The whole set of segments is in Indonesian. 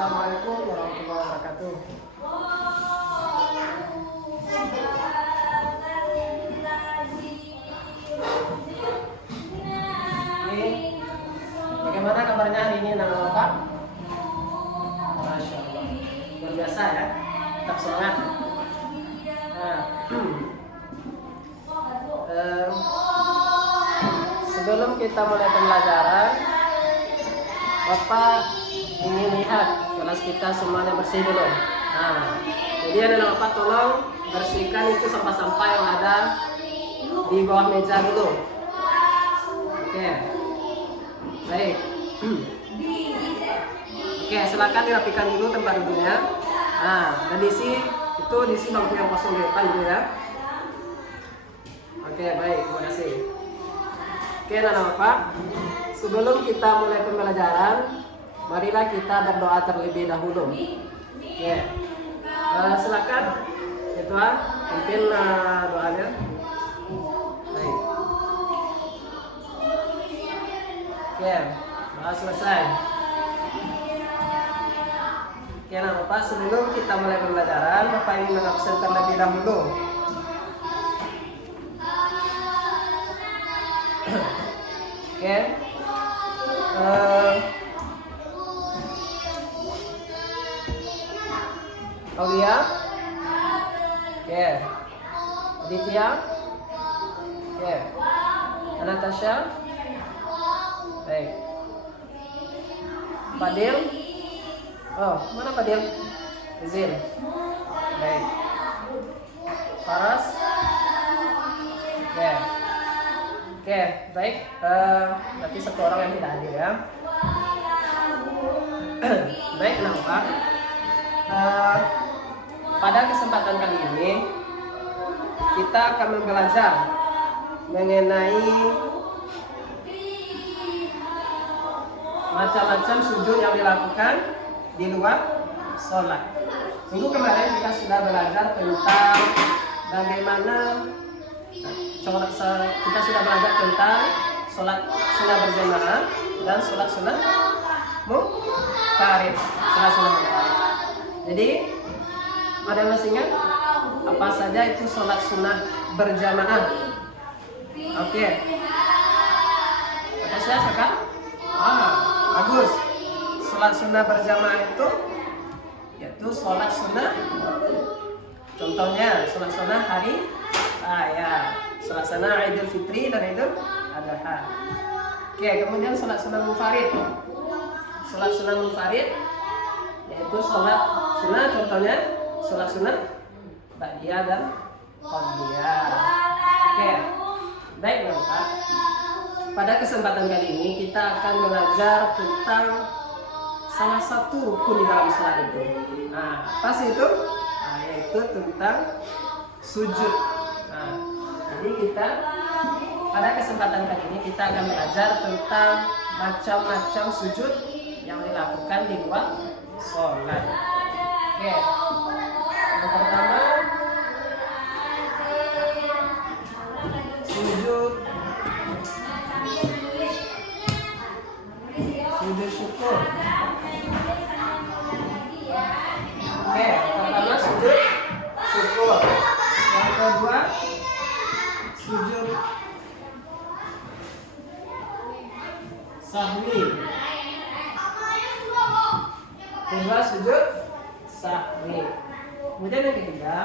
Assalamualaikum warahmatullahi wabarakatuh. Bagaimana kabarnya hari ini anak Bapak? Masya Allah, luar biasa ya. Tetap semangat. Sebelum kita mulai pembelajaran, Bapak ingin lihat kelas kita semuanya bersih dulu. Jadi anak Bapak tolong bersihkan itu sampah-sampah yang ada di bawah meja dulu. Oke, baik. Oke, silakan dirapikan dulu tempat duduknya. Dan diisi bangku yang kosong di depan dulu ya. Oke, baik, terima kasih. Oke, anak Bapak, sebelum kita mulai pembelajaran, marilah kita berdoa terlebih dahulu. Oke, silakan, Ketua, pimpin doanya. Baik. Oke, doa selesai. Oke, anak Bapak, sebelum kita mulai pembelajaran, Bapak ingin mengabsen terlebih dahulu. Oke, Aulia, oke, Aditya, oke, Anastasia, baik, Fadil, mana Fadil? Izin, baik, Faras, oke. Oke, baik. Berarti satu orang yang tidak hadir ya. Baik, Pak. Pada kesempatan kali ini kita akan belajar mengenai macam-macam sujud yang dilakukan di luar sholat. Minggu kemarin kita sudah belajar tentang bagaimana kita sudah belajar tentang sholat sunnah berjamaah dan sholat sunnah munfarid. Jadi ada yang masih ingat apa saja itu sholat sunnah berjamaah? Oke. Kata siapa? Bagus. Sholat sunnah berjamaah itu yaitu sholat sunnah. Contohnya sholat sunnah hari sholat sunnah Idul Fitri dan Idul Adha. Oke, kemudian sholat sunnah munfarid. Sholat sunnah munfarid yaitu sholat sunnah, contohnya sholat sunnah ba'diyah dan qabliyah. Oke, baik Bapak. Pada kesempatan kali ini kita akan belajar tentang salah satu rukun di dalam sholat itu. Apa sih itu? Yaitu tentang sujud. Jadi kita pada kesempatan kali ini kita akan belajar tentang macam-macam sujud yang dilakukan di luar sholat. Oke, yang pertama sujud syukur. Oke, pertama sujud syukur. Yang kedua sujud sahwi. Kedua sujud sahwi. Kemudian yang ketiga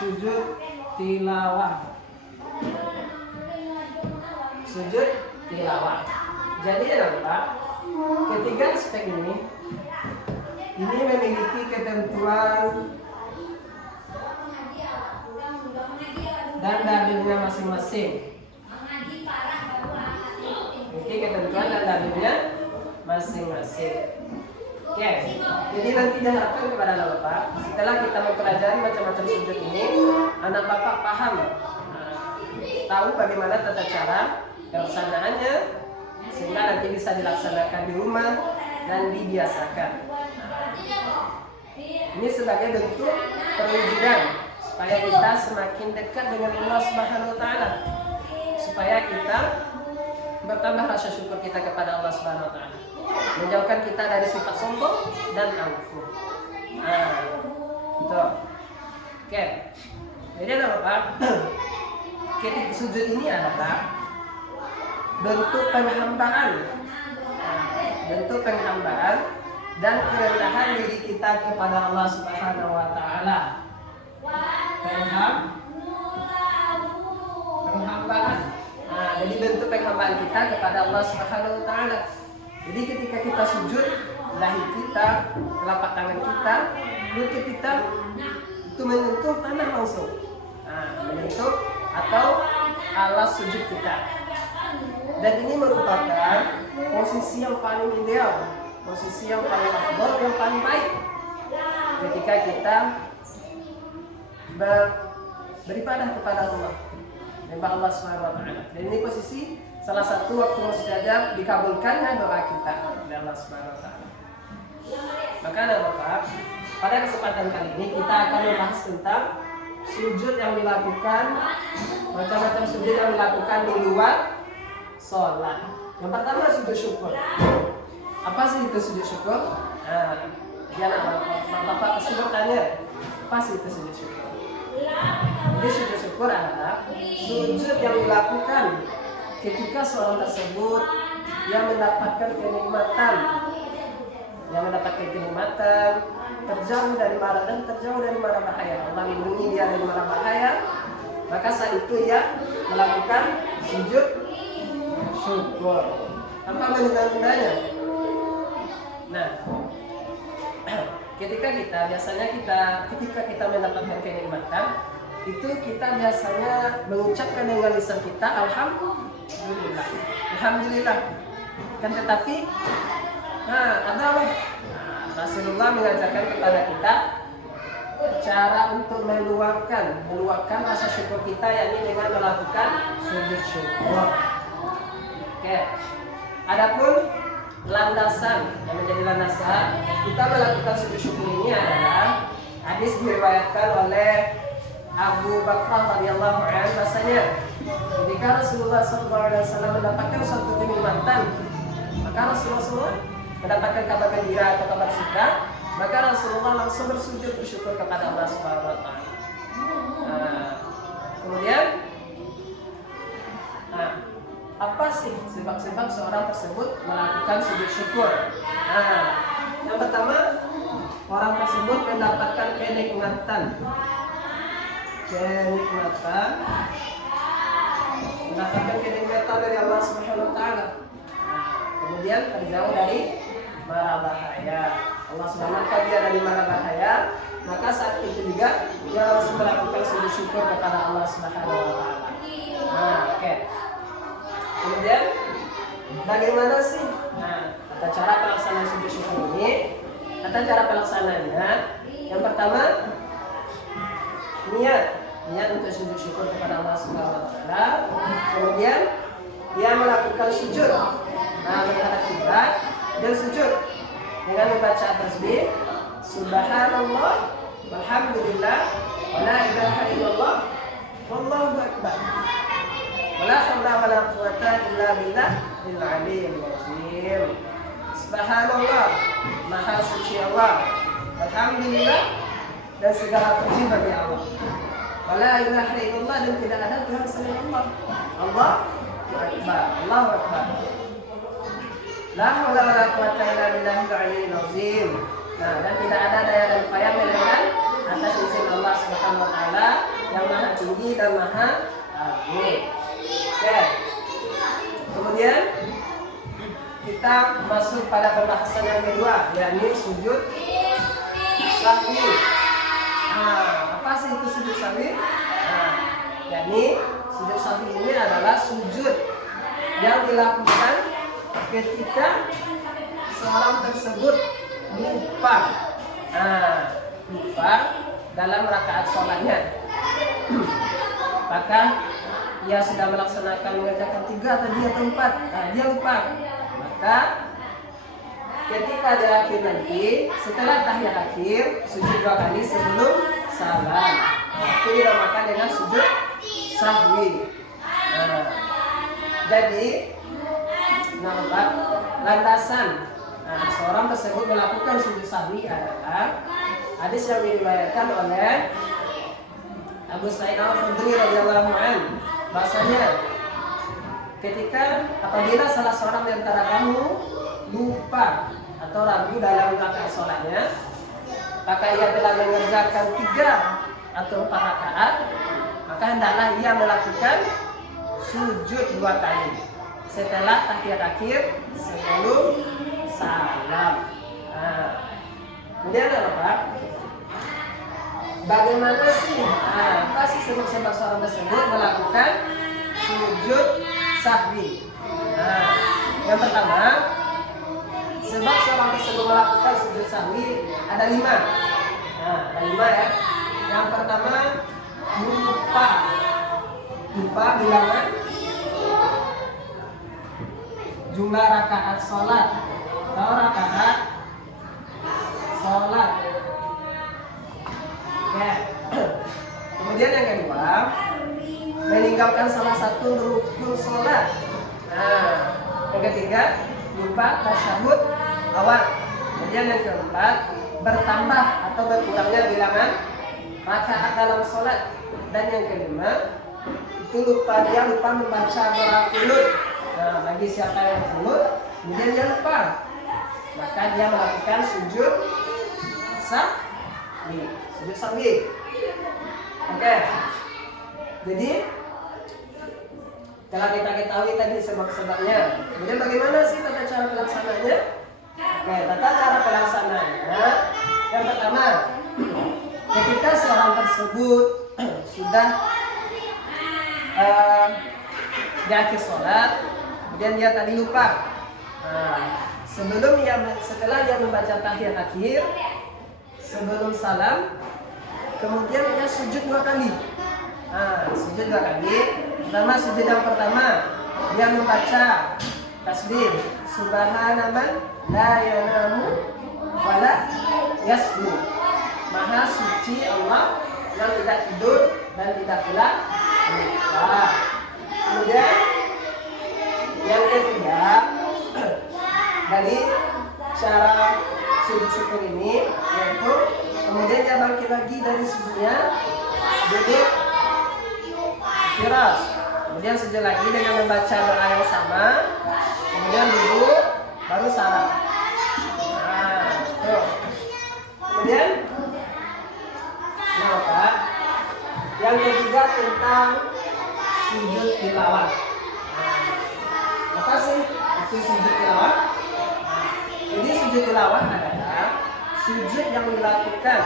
sujud tilawah. Sujud tilawah. Jadi Bapak, ketiga aspek ini memiliki ketentuan dan dalilnya masing-masing. Oke, ketentuan dan dalilnya masing-masing. Oke, jadi nanti diharapkan kepada anak Bapak, setelah kita mempelajari macam-macam sujud ini, anak Bapak paham, tahu bagaimana tata cara pelaksanaannya, sehingga nanti bisa dilaksanakan di rumah dan dibiasakan. Ini sebagai bentuk perwujudan supaya kita semakin dekat dengan Allah Subhanahu wa taala, supaya kita bertambah rasa syukur kita kepada Allah Subhanahu wa taala. menjauhkan kita dari sifat sombong dan angkuh. Nah, itu. Oke. Jadi ada apa? Ketika sujud ini adalah bentuk penghambaan, bentuk penghambaan dan kerendahan diri kita kepada Allah Subhanahu Wa Taala. Penghambaan. Nah, jadi bentuk penghambaan kita kepada Allah Subhanahu Wa Taala. Jadi ketika kita sujud, dahi kita, telapak tangan kita, lutut kita itu menyentuh tanah langsung. Nah, menyentuh atau alas sujud kita. Dan ini merupakan posisi yang paling ideal, posisi yang paling afdal, yang paling baik ketika kita beribadah kepada Allah, menyembah Allah Subhanahu Wa Taala. Dan ini posisi salah satu waktu mustajab dikabulkannya doa kita oleh Allah Subhanahu Wa Taala. Maka Bapak, pada kesempatan kali ini kita akan membahas tentang sujud yang dilakukan, macam-macam sujud yang dilakukan di luar sholat. Yang pertama sujud syukur. Apa sih itu sujud syukur? Bapak pasti bertanya, apa sih itu sujud syukur? Jadi sujud syukur adalah sujud yang dilakukan ketika seorang tersebut yang mendapatkan kenikmatan, terjauh dari mara dan terjauh dari mara bahaya. Allah lindungi dia dari mara bahaya. Maka saat itu ia melakukan sujud syukur. Apa menunda-nundanya? Nah, ketika kita mendapatkan kenikmatan, itu kita biasanya mengucapkan dengan lisan kita alhamdulillah. Kan tetapi Rasulullah mengajarkan kepada kita cara untuk meluapkan rasa syukur kita, yakni dengan melakukan sujud syukur. Oke. Adapun landasan yang menjadi landasan kita melakukan sujud syukur ini adalah hadis diriwayatkan oleh Abu Bakar radhiyallahu anhu, bahasanya ketika Rasulullah SAW mendapatkan suatu kenikmatan, maka Rasulullah mendapatkan kabar gembira atau kabar suka, maka Rasulullah langsung bersujud bersyukur kepada Allah Subhanahu Wa Taala. Kemudian, apa sih sebab-sebab seorang tersebut melakukan sujud syukur? Yang pertama, orang tersebut mendapatkan kenikmatan dari Allah Subhanahu Wa Taala. Kemudian terjauh dari mara bahaya. Allah selamatkan dia dari mara bahaya. Maka saat itu juga dia langsung melakukan sujud syukur kepada Allah Subhanahu Wa Taala. Oke. Kemudian bagaimana sih tata cara pelaksanaan sujud syukur ini? Tata cara pelaksanaannya, yang pertama niat untuk sujud syukur kepada Allah Subhanahu Wa Taala. Kemudian dia melakukan sujud menghadap kiblat dan sujud dengan membaca tasbih subhanallah walhamdulillah wala ilaha illallah wallahu akbar wala haula wala quwwata illa billahil aliyyil azim. Subhanallah, maha suci Allah, alhamdulillah, dan segala puji bagi Allah. Wala ilaha illallah, dan tidak ada Tuhan selain Allah. Allahu akbar. La haula wala quwwata illa billahil aliyyil azim. Dan tidak ada daya dan upaya melainkan atas izin Allah Subhanahu Wa Taala yang maha tinggi dan maha agung. Oke. Kemudian kita masuk pada pembahasan yang kedua, yakni sujud sahwi. Apa sih itu sujud sahwi? Yakni sujud sahwi ini adalah sujud yang dilakukan ketika seorang tersebut lupa dalam rakaat sholatnya. Maka ia sudah melaksanakan mengerjakan 3 atau 4, dia lupa. Maka ketika di akhir nanti, setelah tahiyat akhir, sujud 2 kali sebelum salam. Itu dinamakan dengan sujud sahwi. Jadi, landasan Nah, seorang tersebut melakukan sujud sahwi adalah hadis yang diriwayatkan oleh Abu Sa'id Al-Khudri radhiyallahu anhu, bahasanya ketika apabila salah seorang di antara kamu lupa atau ragu dalam rakaat sholatnya, maka ia telah mengerjakan 3 atau 4 rakaat, maka hendaklah ia melakukan sujud 2 kali setelah tahiyat akhir sebelum salam. Nah, kemudian apa? Bagaimana sih? Apa sih sebab-sebab seorang tersebut melakukan sujud sahwi? Nah, yang pertama, sebab seorang tersebut melakukan sujud sahwi ada 5. Nah, ada 5 ya. Yang pertama, lupa bilangan jumlah rakaat sholat atau rakaat sholat. Ya. Kemudian yang kedua, meninggalkan salah satu rukun sholat. Nah, yang ketiga, lupa tasyahud awal. Kemudian yang keempat, bertambah atau berkurangnya bilangan rakaat dalam sholat. Dan yang kelima, itu dia lupa membaca doa qunut. Nah, bagi siapa yang qunut, kemudian dia lupa, maka dia melakukan sujud sahwi. Sujud sahwi. Oke. Jadi telah kita ketahui tadi sebab-sebabnya. Kemudian bagaimana sih tata cara pelaksananya? Oke, tata cara pelaksananya. Yang pertama, ketika seorang tersebut sudah di akhir sholat, kemudian dia tadi lupa. Setelah dia membaca tahiyat akhir sebelum salam, kemudian dia sujud 2 kali. Sujud 2 kali. Pertama, sujud yang pertama, dia membaca tasbih subhanaman la yanamu wala yasbu. Maha suci Allah yang tidak tidur dan tidak pula lupa. Kemudian yang ketiga, dari cara sujud syukur ini, yaitu kemudian dia bangkit lagi dari sujudnya, duduk tiras, kemudian sujud lagi dengan membaca doa yang sama, kemudian duduk, baru salam. Nah, tuh. Kemudian, Pak, yang ketiga tentang sujud tilawah. Apa sih itu sujud tilawah? Jadi sujud tilawah adalah sujud yang dilakukan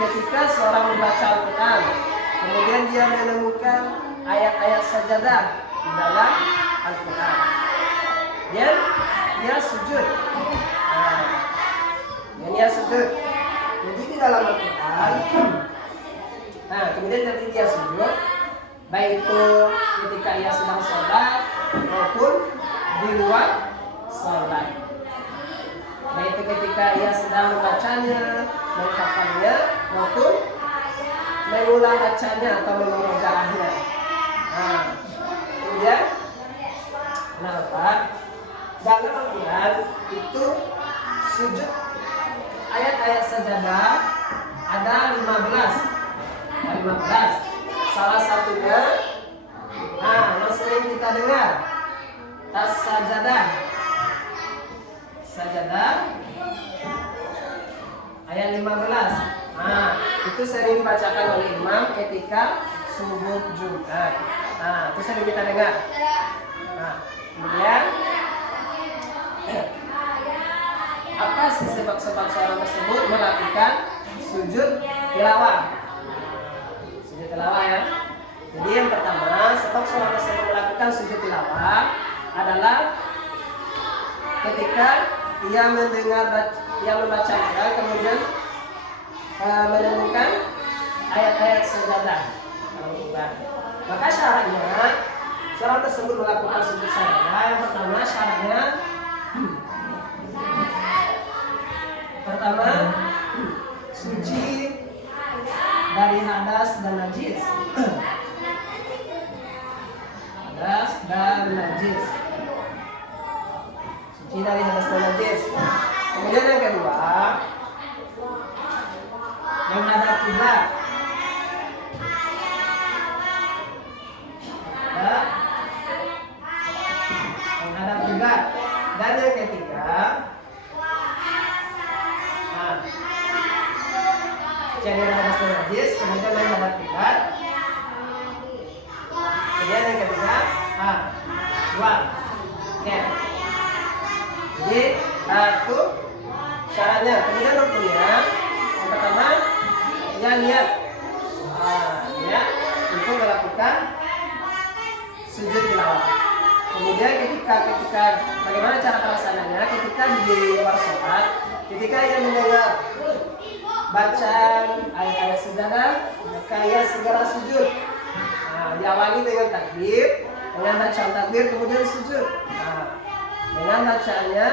ketika seorang membaca Al-Quran, kemudian dia menemukan ayat-ayat sajadah di dalam Al-Quran, dan dia sujud. Dia sujud. Jadi di dalam Al-Quran, kemudian nanti dia sujud, baik itu ketika ia sedang sholat maupun di luar sholat. Baik itu ketika ia sedang membacanya, menghafalnya, maupun mengulang bacanya atau memurojaahnya. Kemudian, dalam Al-Quran itu sujud ayat-ayat sajadah ada 15. Salah satunya, yang sering kita dengar, sajadah ayat 15. Itu sering dibacakan oleh imam ketika subuh Jumat. Itu sering kita dengar. Kemudian apa sih sebab-sebab seorang tersebut melakukan sujud tilawah? Sujud tilawah ya. Jadi yang pertama, sebab seorang tersebut melakukan sujud tilawah adalah ketika ia membaca Quran, kemudian menemukan ayat-ayat sajadah. Maka syaratnya seorang tersebut melakukan sujud sajadah. Yang pertama syaratnya, suci dari hadas dan najis. Suci dari hadas dan najis. kedua, menghadap kiblat. Ya. Menghadap kiblat. Dan yang ketiga, nah, jadi menghadap najis, kemudian menghadap kiblat. Kemudian yang ketiga, dua. Oke. Jadi itu syaratnya. Kemudian rukunnya, yang pertama, ya niat, niat untuk melakukan sujud tilawah. Kemudian ketika bagaimana cara pelaksananya? Ketika di luar sholat, ketika ia mendengar bacaan ayat-ayat sejadah, maka ia segera sujud. Diawali dengan takbir, dengan bacaan takbir kemudian sujud. Dengan bacaannya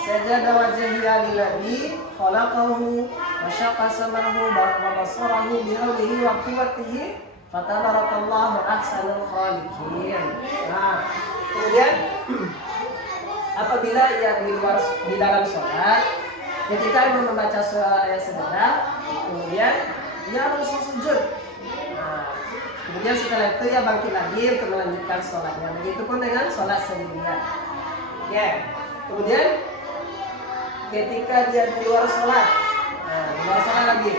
sajada wajhiya lillazi khalaqahu wa syaqqa sam'ahu wa basarahu bi hawlihi wa quwwatihi fatabarakallahu ahsanul khaliqin. Kemudian apabila ia di dalam sholat, ketika membaca surah ayat sejadah, kemudian ia langsung sujud. Kemudian setelah itu ia bangkit lagi untuk melanjutkan sholatnya. Begitupun dengan sholat sendirian. Oke. Kemudian ketika dia di luar sholat, di luar sholat lagi.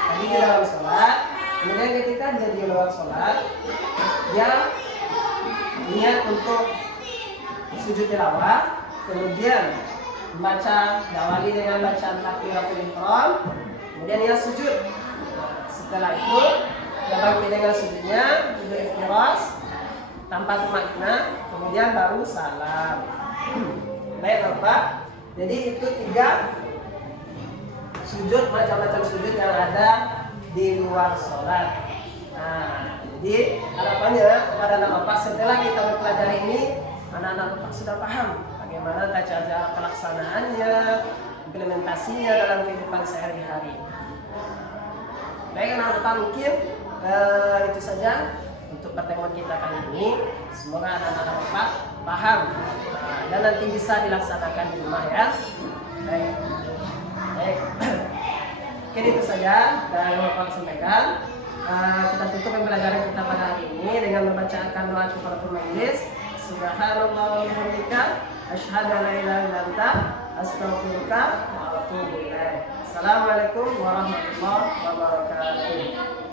Tadi di dalam sholat. Kemudian ketika dia di luar sholat, dia niat untuk sujud tilawah. Kemudian membaca, diawali dengan bacaan takbiratul ihram. Kemudian ia sujud. Setelah itu dia bangkit dengan sujudnya, sujud iftiras tanpa tumakna, kemudian baru salam. Baik Bapak, jadi itu 3 sujud, macam-macam sujud yang ada di luar sholat. Jadi harapannya kepada anak Bapak setelah kita mempelajari ini, anak-anak Bapak sudah paham bagaimana cara pelaksanaannya, implementasinya dalam kehidupan sehari-hari. Baik anak Bapak, mungkin itu saja untuk pertemuan kita kali ini. Semoga anak-anak Bapak paham dan nanti bisa dilaksanakan di rumah ya. Baik. Mungkin itu saja yang Bapak sampaikan. Kita tutup pembelajaran kita pada hari ini dengan membacakan doa kafaratul majelis. Subhanallah wa bihamdika asyhadu an la ilaha illa anta astaghfiruka wa atubu ilaik. Assalamualaikum warahmatullahi wabarakatuh.